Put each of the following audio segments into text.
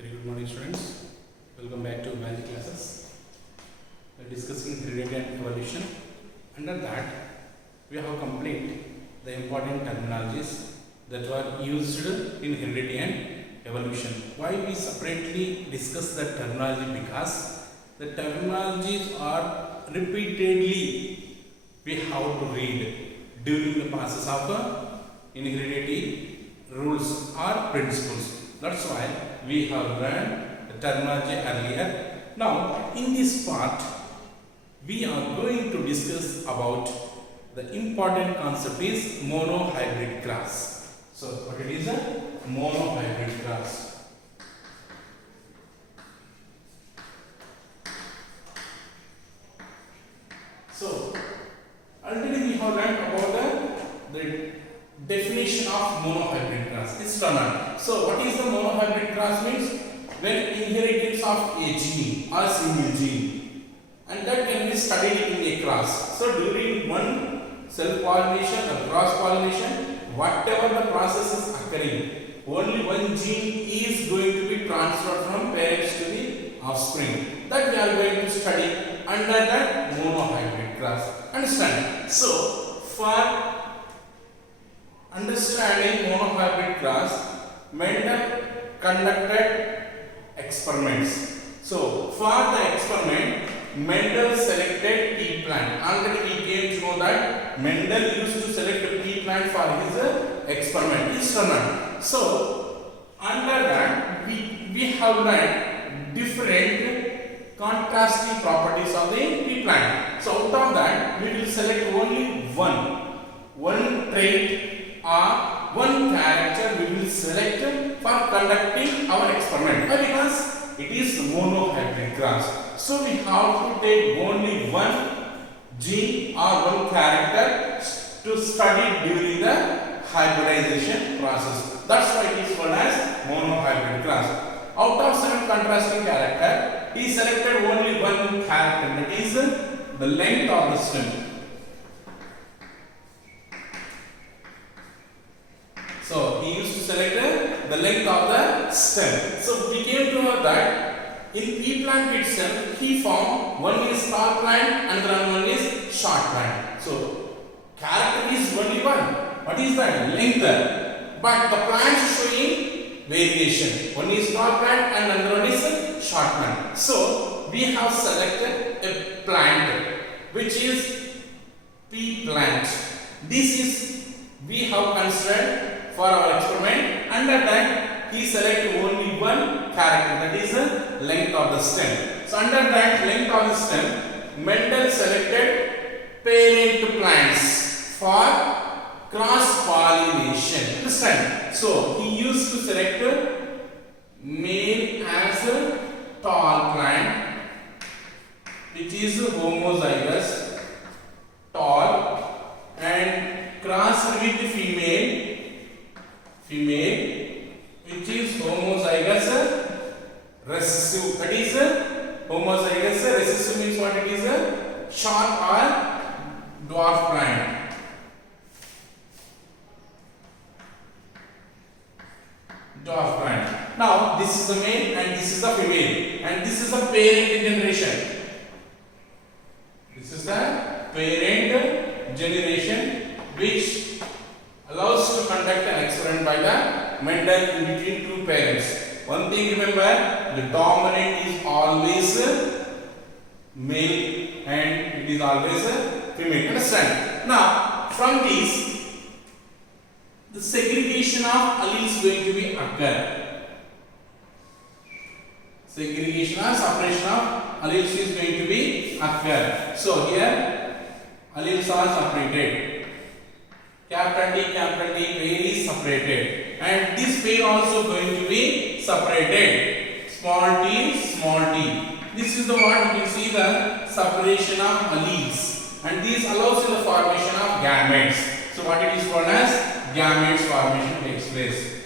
Very good morning, students. Welcome back to biology classes. We are discussing heredity and evolution. Under that, we have completed the important terminologies that were used in heredity and evolution. Why we separately discuss the terminology? Because the terminologies are repeatedly we have to read during the process of heredity rules or principles. That's why we have learned the terminology earlier. Now, in this part, we are going to discuss about the important concept is monohybrid class. So, what it is a monohybrid class? So, already we have learned about the definition of monohybrid class. It's done. So, what is the monohybrid class means? When inheritance of a gene or single gene, and that can be studied in a class. So, during one self-pollination or cross-pollination, whatever the process is occurring, only one gene is going to be transferred from parents to the offspring. That we are going to study under that monohybrid class. Understand? So, for understanding monohybrid class, Mendel conducted experiments. So, for the experiment, Mendel selected pea plant. Already we came to know that Mendel used to select a pea plant for his experiment. Instrument. So, under that, we have learned different contrasting properties of the pea plant. So, out of that, we will select only one trait or one character we will select for conducting our experiment. Why? Because it is monohybrid class. So we have to take only one gene or one character to study during the hybridization process. That's why it is called as monohybrid class. Out of 7 contrasting character, he selected only one character, that is the length of the stem. So he used to select the length of the stem. So we came to know that in pea plant itself, he found one is tall plant and the one is short plant. So character is only one. What is that? Length. But the plants showing variation. One is tall plant and another one is short plant. So we have selected a plant which is pea plant. This is we have considered for our experiment. Under that, he selected only one character, that is the length of the stem. So under that length of the stem, Mendel selected parent plants for cross pollination. Understand? So he used to select male as a tall plant, which is homozygous, tall, and crossed with female, which is homozygous recessive. That is homozygous recessive means what it is? Short or dwarf plant. Dwarf plant. Now this is the male and this is the female, and this is the parent generation. This is the parent generation which allows to conduct an experiment by the Mendel in between two parents. One thing remember, the dominant is always male and it is always female. Understand? Now, from this, the segregation of alleles going to be occur. Segregation or separation of alleles is going to be occur. So here, alleles are separated. Capital T pair is separated, and this pair also going to be separated. Small t. This is the what you can see the separation of alleles, and this allows in the formation of gametes. So what it is called as gametes formation takes place.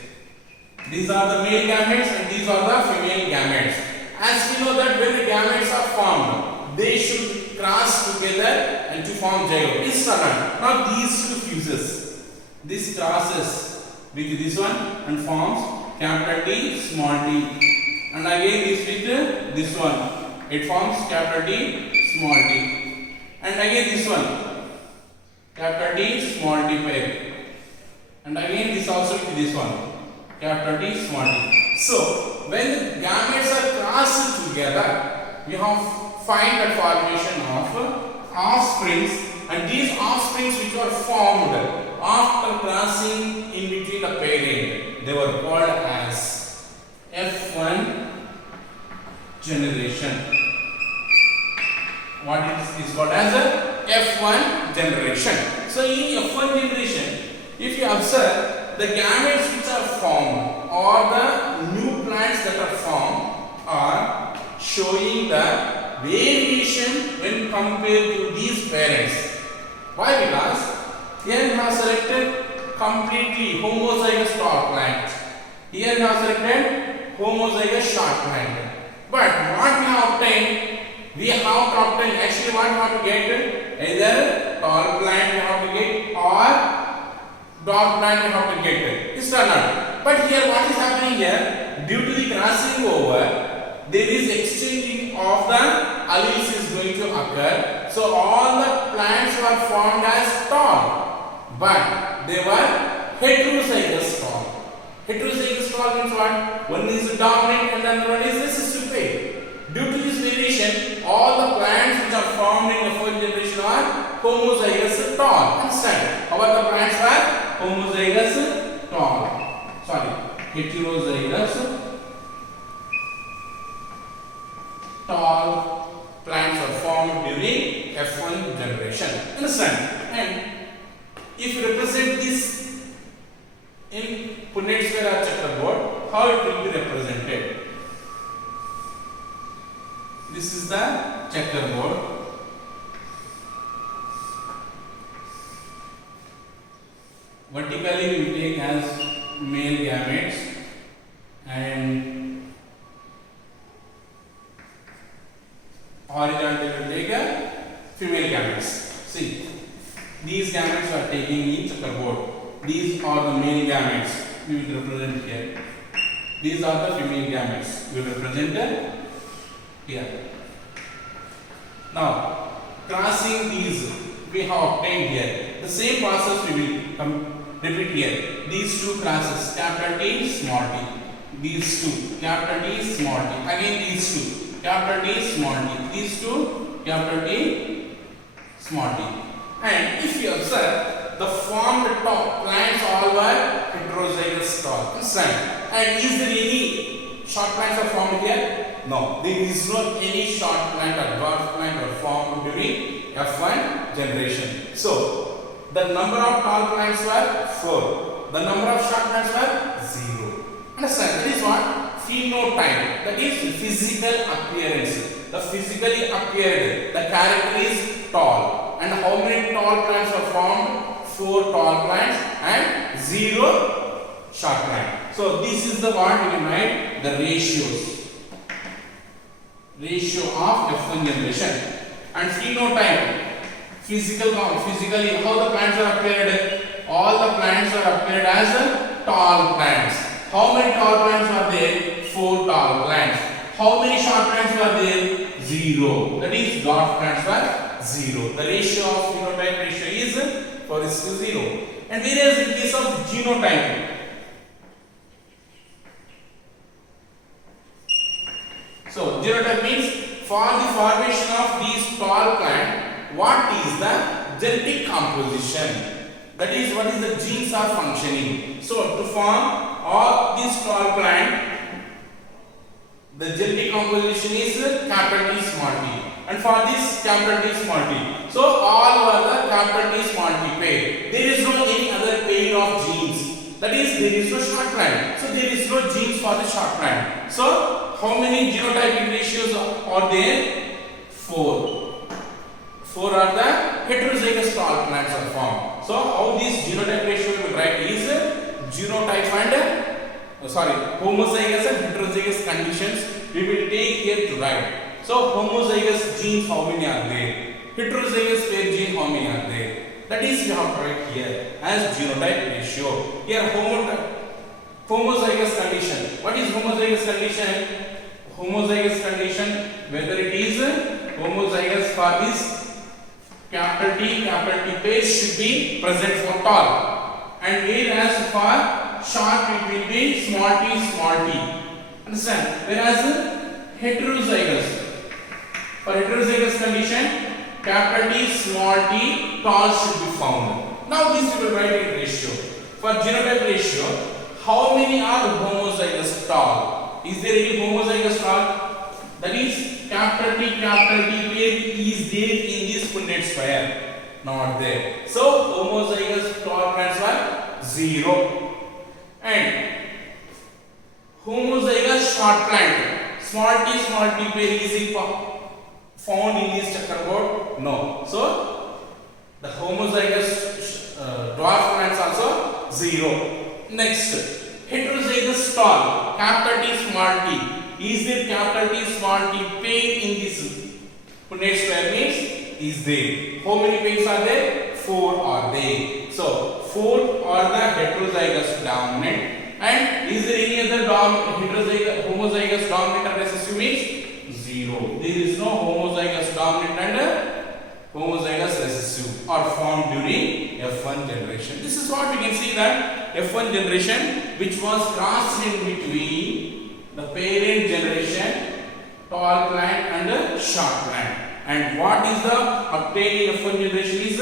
These are the male gametes and these are the female gametes. As we know that when the gametes are formed, they should cross together and to form zygote. Is certain. Now these two fuses. This crosses with this one and forms capital T, small t. and again this with this one. It forms capital T, small t. And again this one, capital T, small t pair. And again this also with this one, capital T, small t. So when the gametes are crossed together, we have find the formation of offsprings, and these offsprings which were formed after crossing in between the parent, they were called as F1 generation. What is called as a F1 generation. So in F1 generation, if you observe the gametes which are formed or the new plants that are formed are showing the variation when compared to these parents. Why? Because here we have selected completely homozygous tall plant. Here we have selected homozygous short plant. But what we have obtained, we have to obtain actually what we have to get, either tall plant we have to get or dog plant we have to get. It's not. But here what is happening here, due to the crossing over, there is exchanging of the alleles is going to occur. So all the plants were formed as tall, but they were heterozygous tall. Heterozygous tall means what? One is dominant and another one is recessive pair. Due to this variation, all the plants which are formed in the first generation are homozygous tall. Understand? How about the plants are homozygous tall? Heterozygous tall plants are formed during F1 generation. Understand? And if you represent this in Punnett square or checkerboard, how it will be represented? This is the checkerboard. Vertically we take as male gametes and horizontally we take a female gametes. See, these gametes are taking in checkerboard. These are the male gametes we will represent here. These are the female gametes we will represent here. Now, crossing these we have obtained here. The same process we will repeat here. These two crosses, capital T, small t. These two, capital T, small t. Again these two, capital T, small t. These two, capital T, small t. And if you observe, the formed top plants all were heterozygous tall. Understand? And is there any short plants are formed here? No. There is not any short plant or dwarf plant are formed during F1 generation. So, the number of tall plants were 4. The number of short plants were 0. Understand? That is what? Phenotype. That is physical appearance. The physically appeared, the character is tall. And how many tall plants are formed? 4 tall plants and 0 short plant. So this is the what we can write the ratios. Ratio of F1 generation. And phenotype. Physically how the plants are appeared? All the plants are appeared as tall plants. How many tall plants are there? 4 tall plants. How many short plants were there? 0. That is dwarf plants were 0. The ratio of phenotype ratio is 4:0. And whereas in case of genotype, so genotype means for the formation of these tall plant, what is the genetic composition? That is what is the genes are functioning. So to form all these tall plant, the genetic composition is capital T small t. And for this capital T small t. So all were the capital T small t pair. There is no any other pair of genes. That is there is no short plant. So there is no genes for the short plant. So how many genotyping ratios are there? 4. 4 are the heterozygous tall plants are formed. So how this genotype ratio we will write is genotype and homozygous and heterozygous conditions we will take here to write. So homozygous genes how many are there? Heterozygous pair gene how many are there? That is we have to write here as genotype ratio. Here homozygous condition. What is homozygous condition? homozygous condition, whether it is homozygous for this capital T pair should be present for tall, and whereas for short it will be small t. Understand? Whereas heterozygous, for heterozygous condition, capital T, small t, tall should be found. Now this we will write in ratio. For genotype ratio, how many are homozygous tall? Is there any homozygous tall? That is capital T pair is there in this Punnett square? Not there. So homozygous tall plants are 0. And homozygous short plant, small t pair is found in this checkerboard? No. So the homozygous dwarf plants also 0. Next, heterozygous tall, capital T small t. Is there capital T small t pair in this Punnett square means is there. How many pairs are there? 4 are there. So 4 are the heterozygous dominant. And is there any other homozygous dominant or recessive means 0. There is no homozygous dominant and homozygous recessive are formed during F1 generation. This is what we can see that F1 generation which was crossed in between the parent generation, tall plant and short plant. And what is the obtained in F1 generation is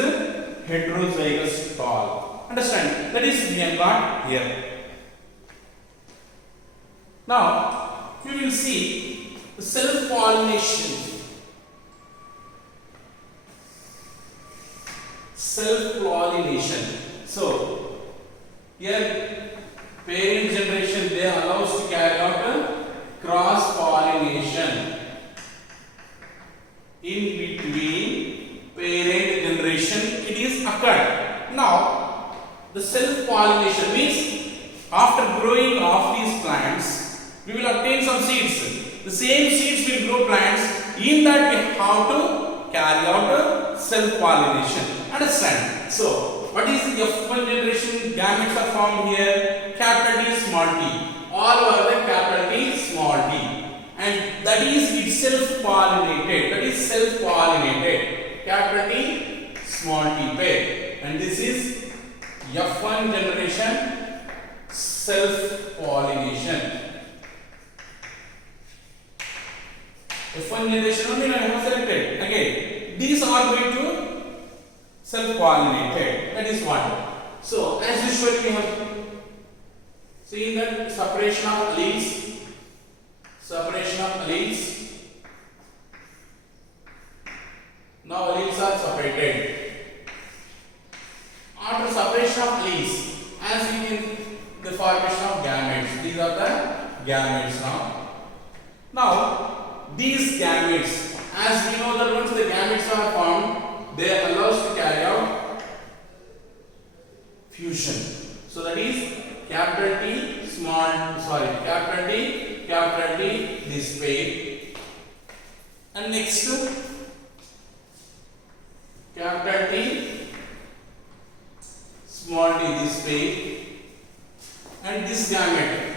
heterozygous tall. Understand? That is we have got here. Now we will see self-pollination. Self-pollination. So here parent generation they allows to carry out a cross-pollination in between parent generation. It is occurred. Now the self-pollination means after growing of these plants we will obtain some seeds. The same seeds will grow plants. In that we have to carry out self-pollination. Understand? So, what is the F1 generation gametes are formed here? Capital T, small t. All are the capital T, small t. And that is itself pollinated. That is self-pollinated. Capital T, small t pair. And this is F1 generation self-pollination. F1 generation only I have selected. Again, these are going to self-pollinated. That is one. So, as usual, we have seen that separation of alleles. Separation of alleles. Now, alleles are separated. After separation of alleles, as we can the formation of gametes. These are the gametes now. Now, these gametes, as we know that once the gametes are formed, they are allowed to carry out fusion. So that is capital T, capital T, this pair. And next to capital T, small t, this pair. And this gamete.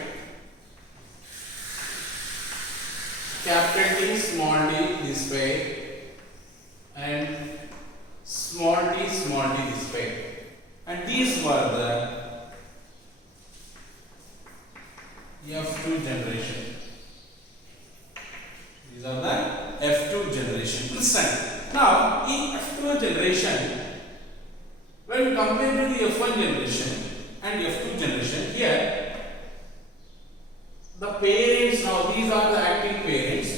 Capital T, small t, this pair, and small t, this pair. And these were the F2 generation. These are the F2 generation. Understand? Now, in F2 generation, when we compare to the F1 generation and F2 generation, here the parents, now these are the active parents.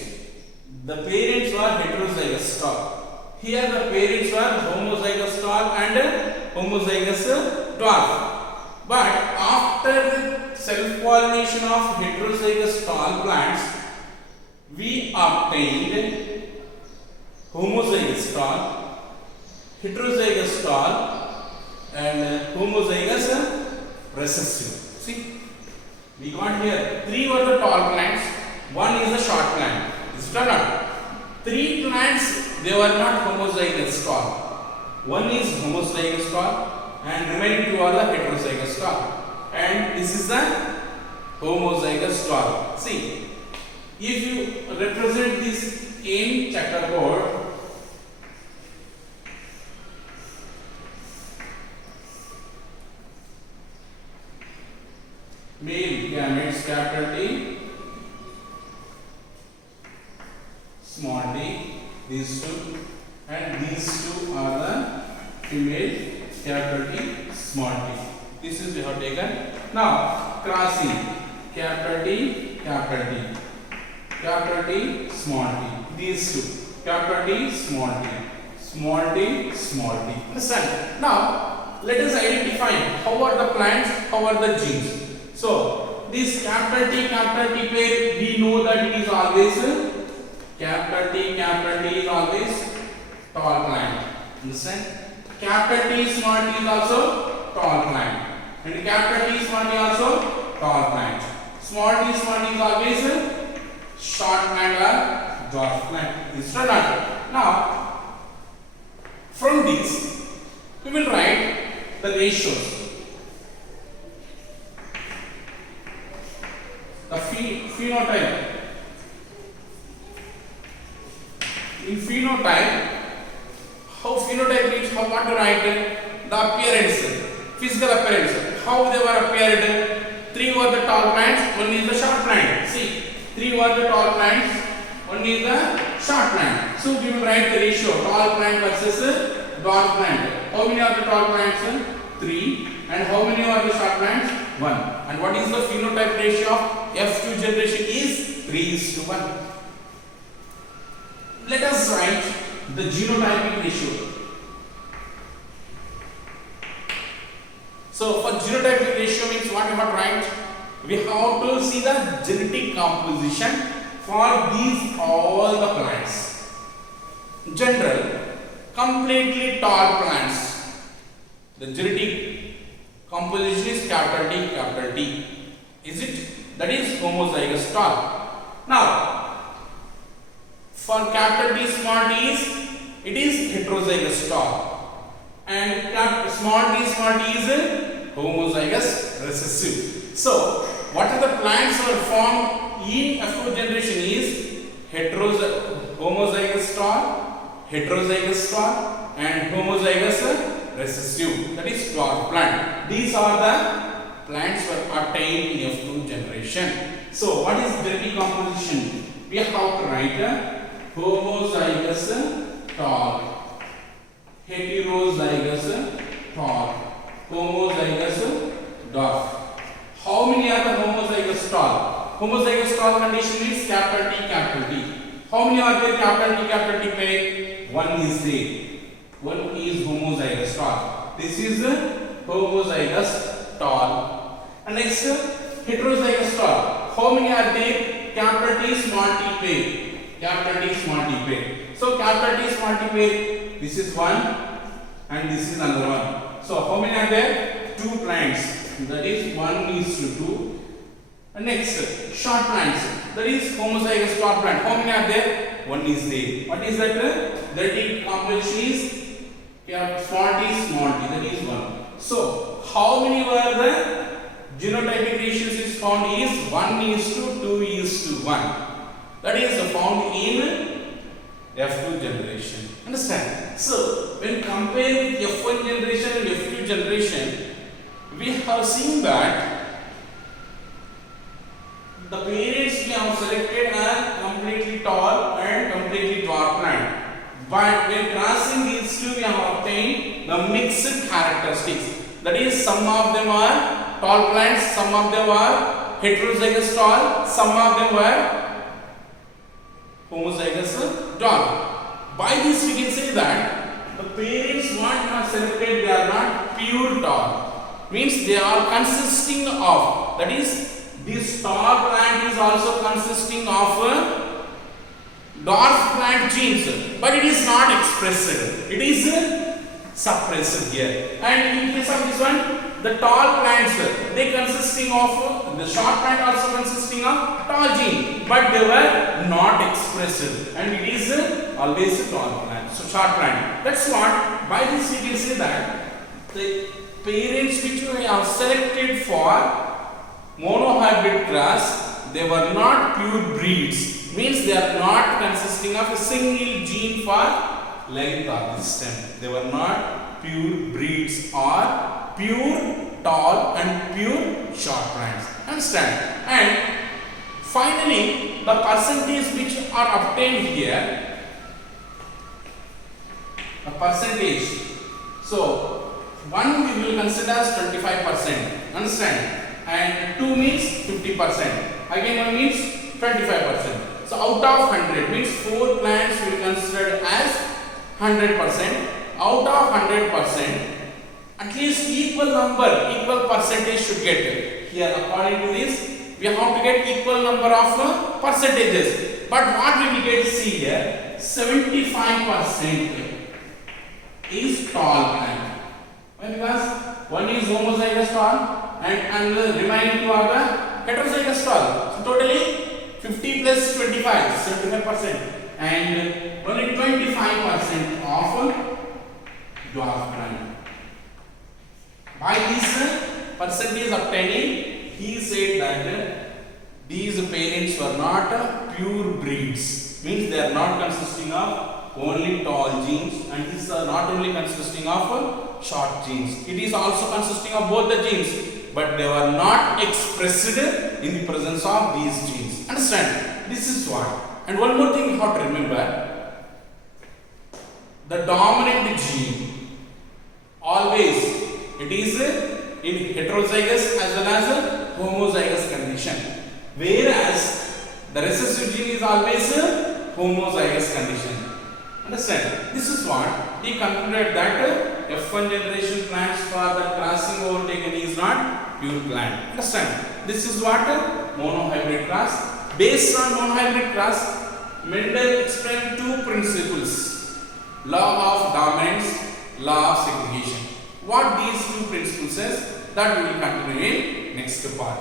The parents were heterozygous tall. Here the parents were homozygous tall and homozygous dwarf. But after self-pollination of heterozygous tall plants, we obtained homozygous tall, heterozygous tall, and homozygous recessive. See? We got here 3 were the tall plants, 1 is the short plant. Is it or not? 3 plants they were not homozygous tall. 1 is homozygous tall and remaining 2 are the heterozygous tall. And this is the homozygous tall. See, If you represent this in checkerboard, male gametes capital T, small t, these two, and these two are the female capital T, small t. This is we have taken. Now crossing capital T, capital T, capital T, small t. These two, capital T, small t, small t, small t. Understand? Now let us identify how are the plants, how are the genes. So this capital T pair, we know that it is always capital T is always tall plant. Understand? Capital T small t is also tall plant, and capital T small t also tall plant. Small t is always short plant or dwarf plant. Is or not? Now from this we will write the ratios. The phenotype. In phenotype, how phenotype means how what to write? The appearance, physical appearance, how they were appeared. 3 were the tall plants, 1 is the short plant. See, 3 were the tall plants, 1 is the short plant. So we will write the ratio tall plant versus dwarf plant. How many are the tall plants? 3. And how many are the short plants? 1. And what is the phenotype ratio of F2 generation is 3:1. Let us write the genotypic ratio. So for genotypic ratio means what we have to write? We have to see the genetic composition for these all the plants. General, completely tall plants. The genetic composition is capital T. Is it? That is homozygous tall. Now, for capital T small t it is heterozygous tall, and small t is homozygous recessive. So, what are the plants are formed in F2 generation is homozygous tall, heterozygous tall, and homozygous recessive. That is dwarf plant. These are the plants were attained in F2 generation. So what is genetic composition? We have to write homozygous tall, heterozygous tall, homozygous dwarf. How many are the homozygous tall? Homozygous tall condition is capital T. How many are there capital T pair? 1 is there. 1 is homozygous tall. This is homozygous tall. And next, heterozygous tall. How many are there? Capital T small t pair. Capital T small t pair. So capital T small t pair. This is 1 and this is another one. So how many are there? 2 plants. That is 1:2. And next, short plants. That is homozygous tall plant. How many are there? 1 is there. What is that? That composition is small t. That is 1. So how many were the genotypic ratios is found is 1:2:1. That is found in F2 generation. Understand? So when comparing F1 generation and F2 generation, we have seen that the parents we have selected are completely tall and completely dwarf plant. But when crossing these two, we have obtained the mixed characteristics. That is, some of them are tall plants, some of them are heterozygous tall, some of them were homozygous dwarf. By this we can say that the parents what we have selected, they are not pure tall. Means they are consisting of, that is, this tall plant is also consisting of dwarf plant genes, but it is not expressed. It is suppressed here. And in case of this one, the tall plants, they consisting of, the short plant also consisting of tall gene, but they were not expressed, and it is always a tall plant, so short plant. That's what, by this we can say that the parents which we have selected for monohybrid cross, they were not pure breeds. Means they are not consisting of a single gene for length of the stem. They were not pure breeds or pure tall and pure short plants. Understand? And finally, the percentage which are obtained here, the percentage. So 1 we will consider as 25%. Understand? And 2 means 50%. Again 1 means 25%. So out of 100 means 4 plants will considered as 100%. Out of 100%, at least equal number, equal percentage should get. Here according to this, we have to get equal number of percentages. But what we will get, see here, 75% is tall plant. Why? Because one is homozygous tall and the remaining two are the heterozygous tall. So totally 50 plus 25, 75%, and only 25% of dwarf plant. By this percentage obtaining, he said that these parents were not pure breeds. Means they are not consisting of only tall genes, and these are not only consisting of short genes. It is also consisting of both the genes, but they were not expressed in the presence of these genes. Understand? This is what. And one more thing you have to remember: the dominant gene always it is in heterozygous as well as homozygous condition, whereas the recessive gene is always homozygous condition. Understand? This is what he concluded, that F1 generation plants for the crossing overtaken is not pure plant. Understand? This is what monohybrid cross. Based on monohybrid cross, Mendel explained two principles: law of dominance, law of segregation. What these two principles says, that we will continue in next part.